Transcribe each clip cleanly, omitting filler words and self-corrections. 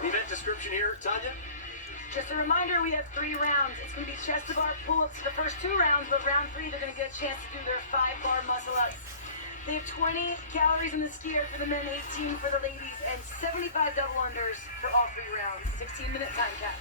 The event description here, Tanya? Just a reminder, we have 3 rounds. It's going to be chest to bar pull-ups for the first 2 rounds, but round 3, they're going to get a chance to do their 5-bar muscle-ups. They have 20 calories in the skier for the men, 18 for the ladies, and 75 double unders for all 3 rounds. 16-minute time cap.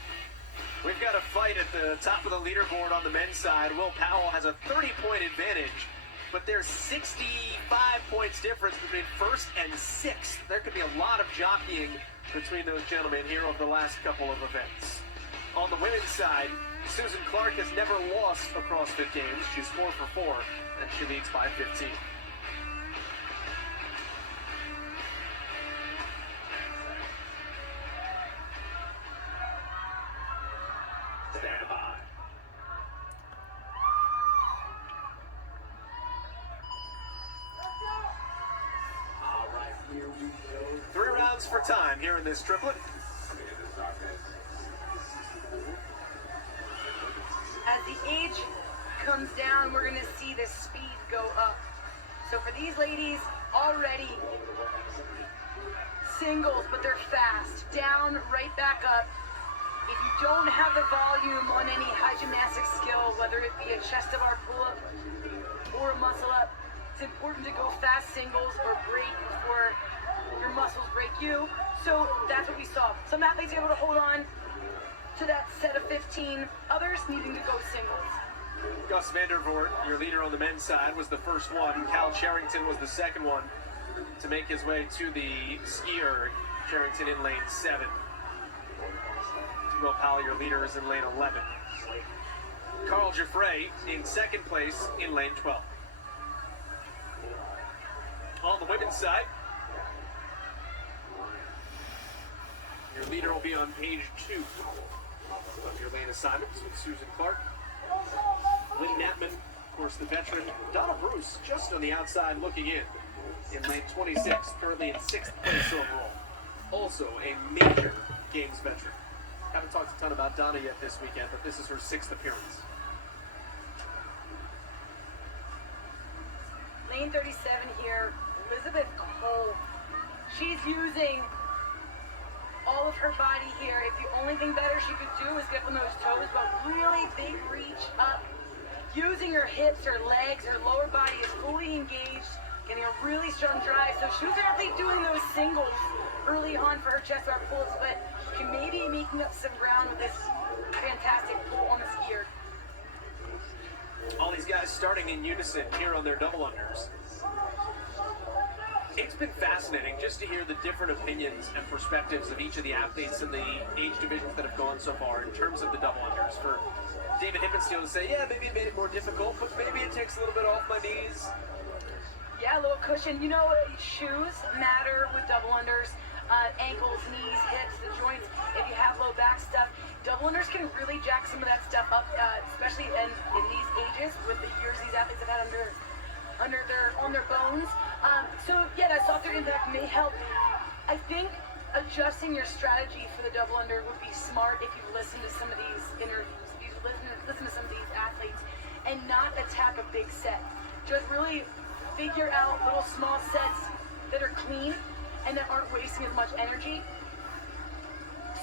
We've got a fight at the top of the leaderboard on the men's side. Will Powell has a 30-point advantage, but there's 65 points difference between first and sixth. There could be a lot of jockeying between those gentlemen here over the last couple of events. On the women's side, Susan Clark has never lost a CrossFit Games. She's 4 for 4, and she leads by 15. Stand by. All right, here we go. 3 rounds for time here in this triplet. As the age comes down, we're going to see the speed go up. So for these ladies, already singles, but they're fast. Down, right back up. If you don't have the volume on any high gymnastic skill, whether it be a chest to bar pull-up or a muscle-up, it's important to go fast singles or break before your muscles break you. So that's what we saw. Some athletes able to hold on to that set of 15, others needing to go singles. Gus Vanderbort, your leader on the men's side, was the first one. Cal Charrington was the second one to make his way to the skier. Charrington in lane 7. Will Powell, your leader, is in lane 11. Carl Giffray in second place in lane 12. On the women's side, your leader will be on page 2 of your lane assignments with Susan Clark. Lynn Netman, of course, the veteran. Donna Bruce just on the outside looking in lane 26, currently in 6th place overall. Also a major games veteran. Haven't talked a ton about Donna yet this weekend, but this is her 6th appearance. Lane 37 here, Elizabeth Crowe. She's using all of her body here. If the only thing better she could do is get on those toes, but really big reach up. Using her hips, her legs, her lower body is fully engaged, getting a really strong drive. So she was actually doing those singles early on for her chest bar pulls, but she may be making up some ground with this fantastic pull on the skier. All these guys starting in unison here on their double unders. It's been fascinating just to hear the different opinions and perspectives of each of the athletes in the age divisions that have gone so far in terms of the double unders. For David Hippensteel to say, yeah, maybe it made it more difficult, but maybe it takes a little bit off my knees. Yeah, a little cushion. You know, shoes matter with double unders. Ankles, knees, hips, the joints. If you have low back stuff, double unders can really jack some of that stuff up, especially in these ages with the years these athletes have had on their bones. So yeah, that softer impact may help. I think adjusting your strategy for the double under would be smart if you listen to some of these interviews, if you listen to some of these athletes, and not attack a big set. Just really figure out little small sets that are clean and that aren't wasting as much energy.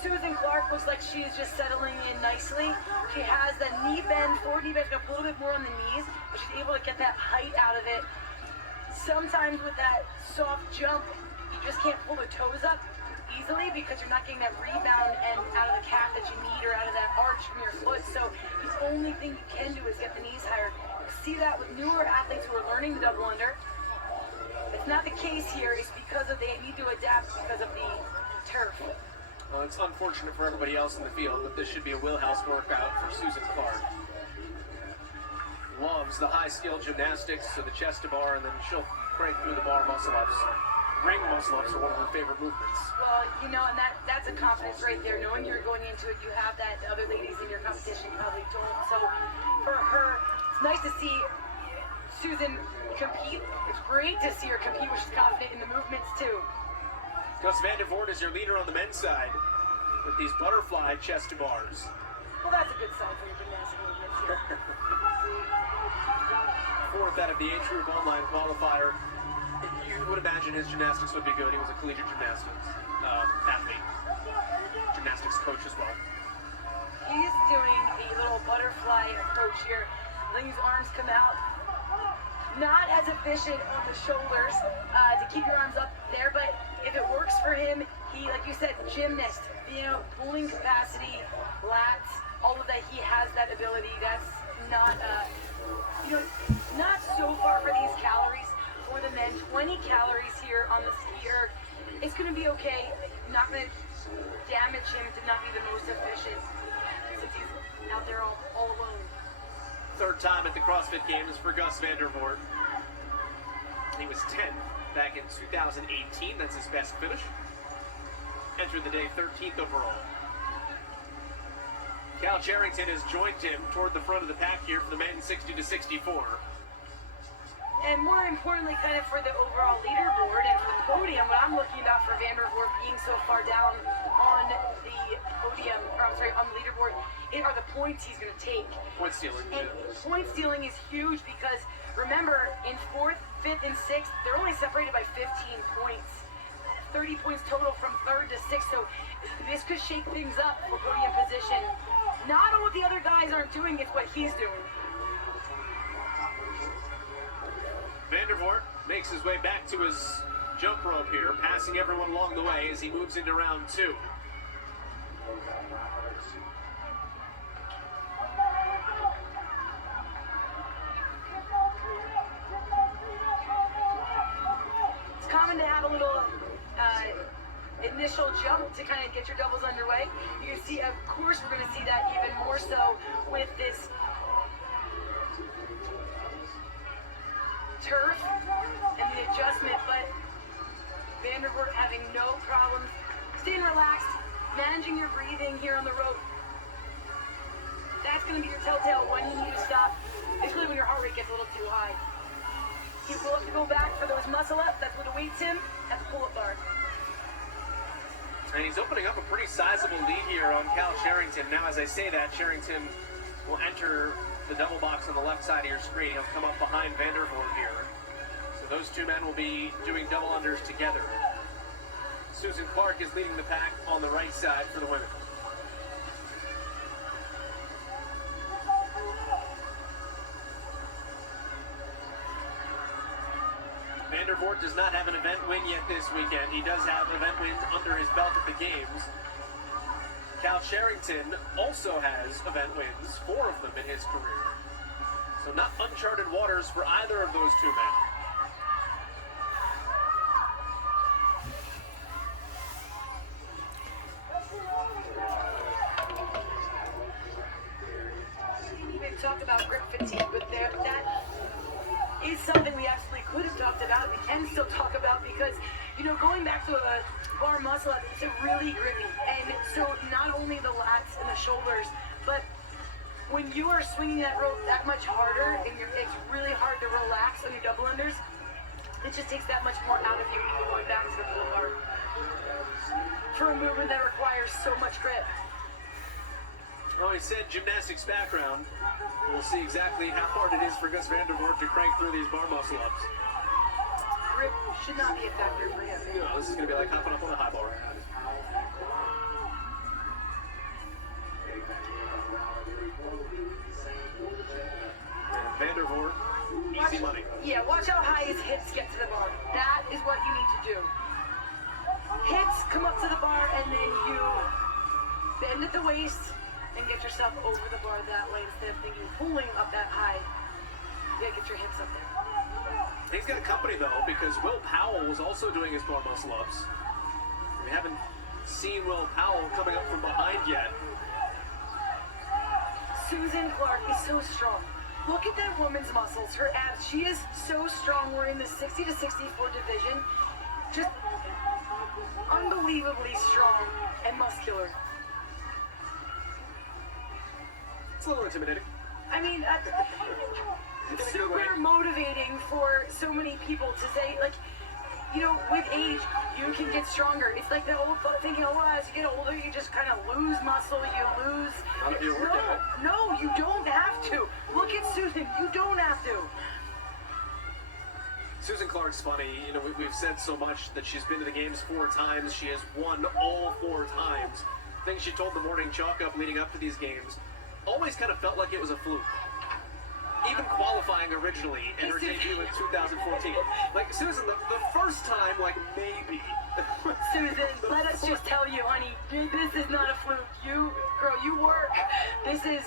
Susan Clark looks like she's just settling in nicely. She has the knee bend, forward knee bend, got a little bit more on the knees, but she's able to get that height out of it. Sometimes with that soft jump, you just can't pull the toes up easily because you're not getting that rebound and out of the calf that you need or out of that arch from your foot. So the only thing you can do is get the knees higher. You see that with newer athletes who are learning the double under. It's not the case here. It's because they need to adapt because of the turf. Well, it's unfortunate for everybody else in the field, but this should be a wheelhouse workout for Susan Clark. Loves the high-skill gymnastics, so the chest to bar, and then she'll crank through the bar muscle-ups. Ring muscle-ups are one of her favorite movements. Well, you know, and that's a confidence right there. Knowing you're going into it, you have that. The other ladies in your competition probably don't. So for her, it's nice to see Susan compete. It's great to see her compete, which is confident in the movements too. Gus Vanderbort is your leader on the men's side with these butterfly chest to bars. Well, that's a good sign for your gymnastic movements here. 4th out of the age group online qualifier. You would imagine his gymnastics would be good. He was a collegiate gymnastics athlete. athlete, gymnastics coach as well. He's doing a little butterfly approach here, letting his arms come out. Not as efficient on the shoulders to keep your arms up there, but if it works for him, he, like you said, gymnast, pulling capacity, lats, all of that, he has that ability. That's not, not so far for these calories for the men. 20 calories here on the skier. It's going to be okay. Not going to damage him to not be the most efficient since he's out there all alone. Third time at the CrossFit Games for Gus Vanderbort. He was 10th back in 2018. That's his best finish. Entered the day 13th overall. Cal Charrington has joined him toward the front of the pack here for the men 60 to 64. And more importantly, kind of for the overall leaderboard and for the podium, what I'm looking about for Vanderbort being so far down on the podium, or I'm sorry, on the leaderboard, are the points he's going to take. Point stealing. And point stealing is huge because, remember, in 4th, 5th, and 6th, they're only separated by 15 points. 30 points total from 3rd to 6th, so this could shake things up for podium position. Not on what the other guys aren't doing, it's what he's doing. Vanderbort makes his way back to his jump rope here, passing everyone along the way as he moves into round 2. It's common to have a little initial jump to kind of get your doubles underway. You can see, of course, we're going to see that even more so with this turf and the adjustment, but Vanderbort having no problems, staying relaxed, managing your breathing here on the rope. That's going to be your telltale when you need to stop, basically when your heart rate gets a little too high. You will have to go back for those muscle ups. That's what awaits him at the pull-up bar. And he's opening up a pretty sizable lead here on Cal Charrington. Now, as I say that, Charrington will enter the double box on the left side of your screen. He'll come up behind Vanderbort here. So those two men will be doing double unders together. Susan Clark is leading the pack on the right side for the women. Vanderbort does not have an event win yet this weekend. He does have event wins under his belt at the games. Cal Charrington also has event wins, 4 of them in his career. So not uncharted waters for either of those two men. We didn't even talk about grip fatigue, but that is something we absolutely could have talked about. We can still talk about because, going back to a bar muscle up, it's a really grippy. And so not only the lats and the shoulders, but when you are swinging that rope that much harder and it's really hard to relax on your double unders, it just takes that much more out of you even going back to the pull bar for a movement that requires so much grip. Well, he said gymnastics background. We'll see exactly how hard it is for Gus Vanderbort to crank through these bar muscle ups. Grip should not be a factor for him. This is going to be like hopping up on a high bar. And Vanderbort, easy money. Yeah, watch how high his hips get to the bar. That is what you need to do. Hips come up to the bar and then you bend at the waist and get yourself over the bar that way instead of thinking pulling up that high. You gotta get your hips up there. He's got company though, because Will Powell was also doing his bar muscle ups. We haven't seen Will Powell coming up from behind yet. Susan Clark is so strong. Look at that woman's muscles, her abs. She is so strong. We're in the 60 to 64 division. Just unbelievably strong and muscular. It's a little intimidating. I mean, it's super motivating for so many people to say, like, with age, you can get stronger. It's like the old thinking, as you get older, you just kind of lose muscle, you lose. Not if you work at it. No, you don't have to. Look at Susan, you don't have to. Susan Clark's funny. You know, we've said so much that she's been to the games 4 times. She has won all 4 times. Things she told the morning chalk-up leading up to these games always kind of felt like it was a fluke. Even qualifying originally in her debut in 2014. Like, Susan, the first time, like, maybe. Susan, let us just tell you, honey, this is not a fluke. You, girl, you work. This is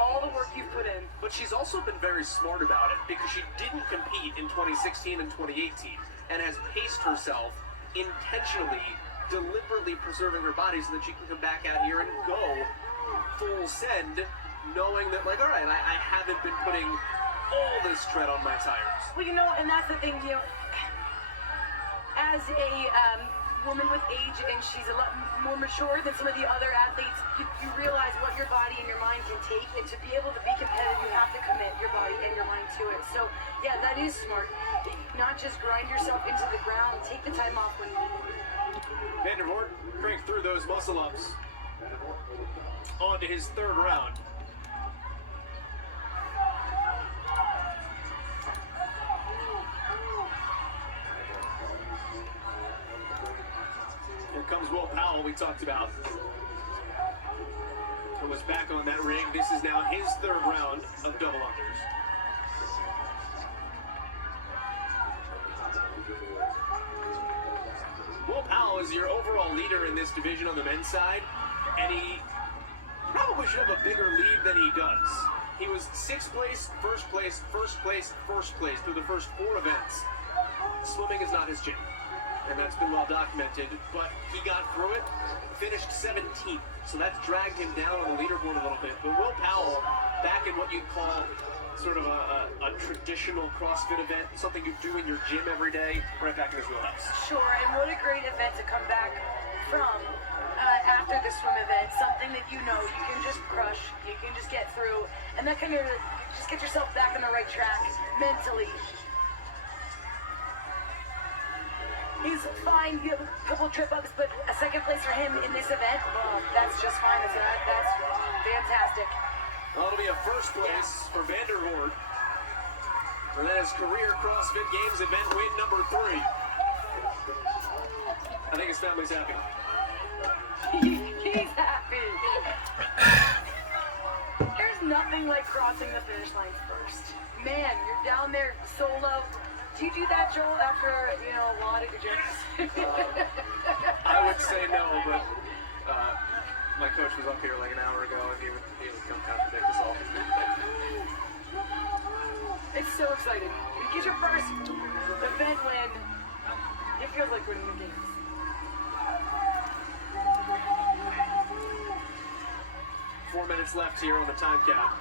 all the work you've put in. But she's also been very smart about it because she didn't compete in 2016 and 2018 and has paced herself intentionally, deliberately preserving her body so that she can come back out here and go full send, knowing that, like, all right, I haven't been putting all this tread on my tires. Well, you know, and that's the thing, you know, as a woman with age, and she's a lot more mature than some of the other athletes, you realize what your body and your mind can take, and to be able to be competitive, you have to commit your body and your mind to it. So, yeah, that is smart. Not just grind yourself into the ground, take the time off when you need it. Vanderbort cranked through those muscle-ups on to his 3rd round. Here comes Will Powell, we talked about. Who was back on that ring. This is now his 3rd round of double unders. Will Powell is your overall leader in this division on the men's side, and he probably should have a bigger lead than he does. He was 6th place, 1st place, 1st place, 1st place through the first 4 events. Swimming is not his jam, and that's been well documented, but he got through it, finished 17th, so that's dragged him down on the leaderboard a little bit. But Will Powell, back in what you'd call sort of a traditional CrossFit event, something you do in your gym every day, right back in his wheelhouse. Sure, and what a great event to come back from after the swim event. Something that you know you can just crush, you can just get through, and that kind of just get yourself back on the right track mentally. He's fine, you have a couple trip-ups, but a 2nd place for him in this event, well, that's just fine. That's fantastic. Well, it'll be a 1st place for Vanderbort. And that is career CrossFit Games event win number 3. I think his family's happy. He's happy. There's nothing like crossing the finish line first. Man, you're down there solo. Do you do that, Joel, after, you know, a lot of gyms? I would say no, but my coach was up here like an hour ago, and he would come contradict us all. It's so exciting. You get your first event win. It feels like winning the games. Four minutes left here on the time cap.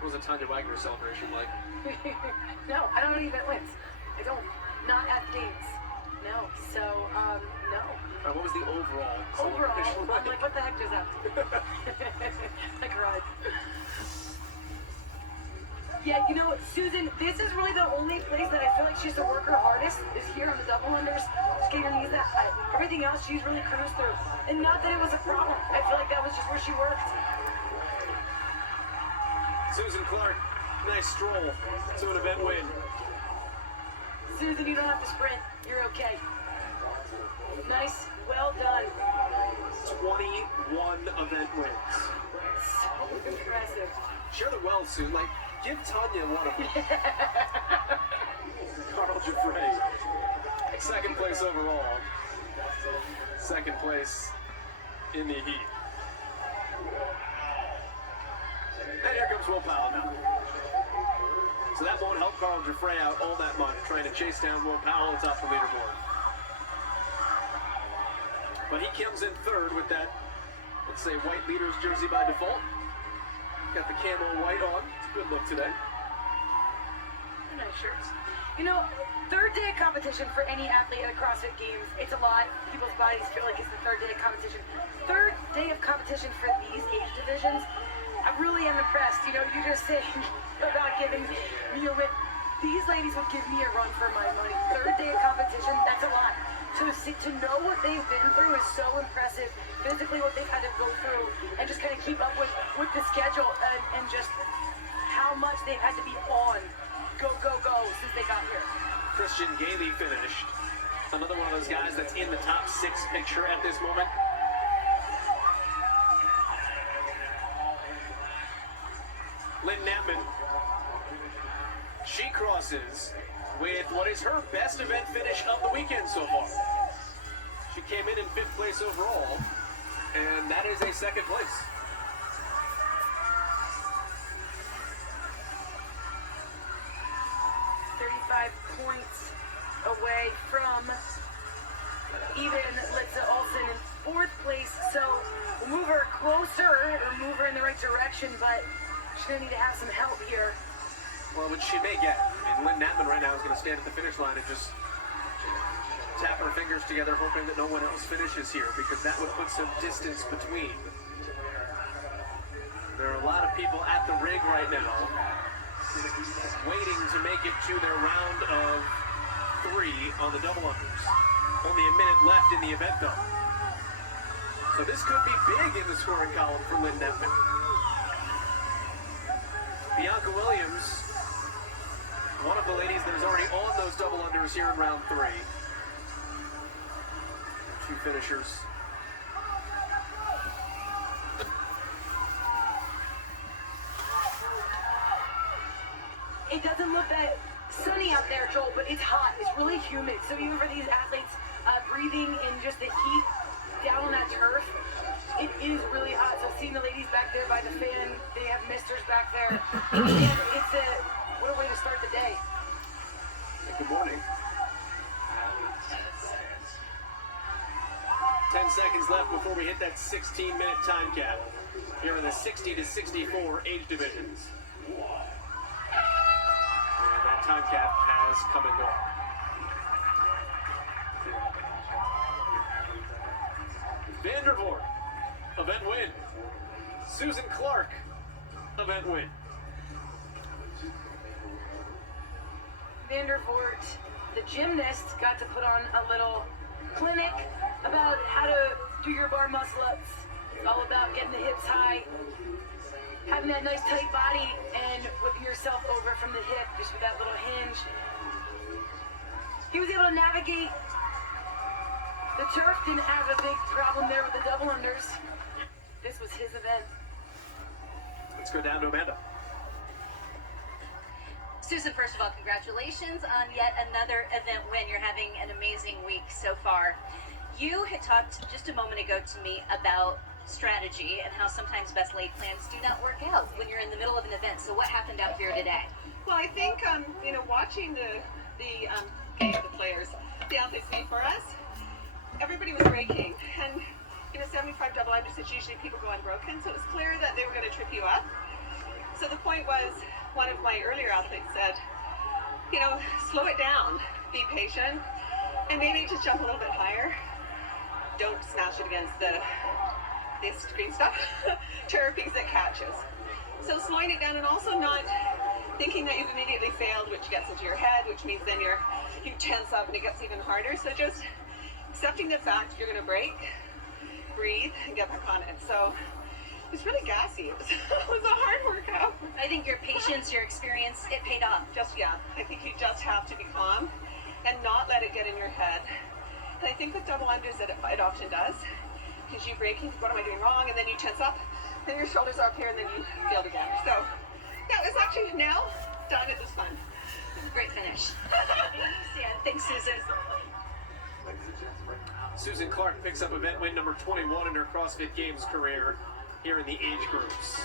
What was the Tanya Wagner celebration like? No, I don't even wins. I don't. Not at games. No. So, no. What was the overall Overall, celebration I'm like, what the heck does that? I cried. Yeah, you know, Susan, this is really the only place that I feel like she has to work her hardest is here on the double unders. Just getting her knees that. Everything else, she's really cruised through. And not that it was a problem. I feel like that was just where she worked. Susan Clark, nice stroll to an event win. Susan, you don't have to sprint. You're okay. Nice. Well done. 21 event wins. So impressive. Share the wealth, Sue. Like, give Tanya one of them. Carl Giffray, 2nd place overall. 2nd place in the heat. And here comes Will Powell now. So that won't help Carl Giffray out all that much, trying to chase down Will Powell atop the leaderboard. But he comes in 3rd with that, let's say, white leader's jersey by default. Got the camo white on. It's a good look today. Nice shirts. You know, 3rd day of competition for any athlete at the CrossFit Games, it's a lot. People's bodies feel like it's the 3rd day of competition. 3rd day of competition for these age divisions, I really am impressed. You know, you just say about giving me a win. These ladies would give me a run for my money. 3rd day of competition, that's a lot. To know what they've been through is so impressive. Physically, what they've had to go through, and just kind of keep up with the schedule and just how much they've had to be on go, go, go since they got here. Christian Gailey finished. Another one of those guys that's in the top 6 picture at this moment. Lynn Netman. She crosses with what is her best event finish of the weekend so far. She came in 5th place overall, and that is a 2nd place. Points away from even Litza Olsen in 4th place, so we'll move her closer or move her in the right direction, but she's gonna need to have some help here. Well, which she may get. I mean, Lynn Netman right now is going to stand at the finish line and just tap her fingers together, hoping that no one else finishes here, because that would put some distance between. There are a lot of people at the rig right now waiting to make it to their round of 3 on the double unders. Only a minute left in the event, though. So this could be big in the scoring column for Lynn Netman. Bianca Williams, one of the ladies that is already on those double unders here in round 3. 2 finishers. It doesn't look that sunny out there, Joel, but it's hot. It's really humid. So even for these athletes breathing in just the heat down on that turf, it is really hot. So seeing the ladies back there by the fan, they have misters back there. And what a way to start the day. Good morning. 10 seconds left before we hit that 16-minute time cap here in the 60 to 64 age divisions. And that time cap has come and gone. Vanderbort, event win. Susan Clark, event win. Vanderbort, the gymnast, got to put on a little clinic about how to do your bar muscle-ups. It's all about getting the hips high, having that nice tight body, and whipping yourself over from the hip just with that little hinge. He was able to navigate the turf, didn't have a big problem there with the double unders. This was his event. Let's go down to Amanda. Susan, first of all, congratulations on yet another event win. You're having an amazing week so far. You had talked just a moment ago to me about strategy and how sometimes best laid plans do not work out when you're in the middle of an event. So what happened out here today? Well, I think, watching the players, the athletes meet for us, everybody was breaking. And, 75 double unders, it's usually people go unbroken. So it was clear that they were going to trip you up. So the point was, one of my earlier athletes said, slow it down, be patient, and maybe just jump a little bit higher. Don't smash it against this green stuff, turf, because it catches. So slowing it down and also not thinking that you've immediately failed, which gets into your head, which means then you tense up and it gets even harder. So just accepting the fact you're going to break, breathe, and get back on it. So it's really gassy. It was a hard workout. I think your patience, your experience, it paid off. I think you just have to be calm and not let it get in your head. And I think with double unders that it often does, because you break, what am I doing wrong? And then you tense up, then your shoulders are up here, and then you fail again. So, yeah, it was actually now done. It was fun. Great finish. Thanks, Susan. Susan Clark picks up event win number 21 in her CrossFit Games career here in the age groups.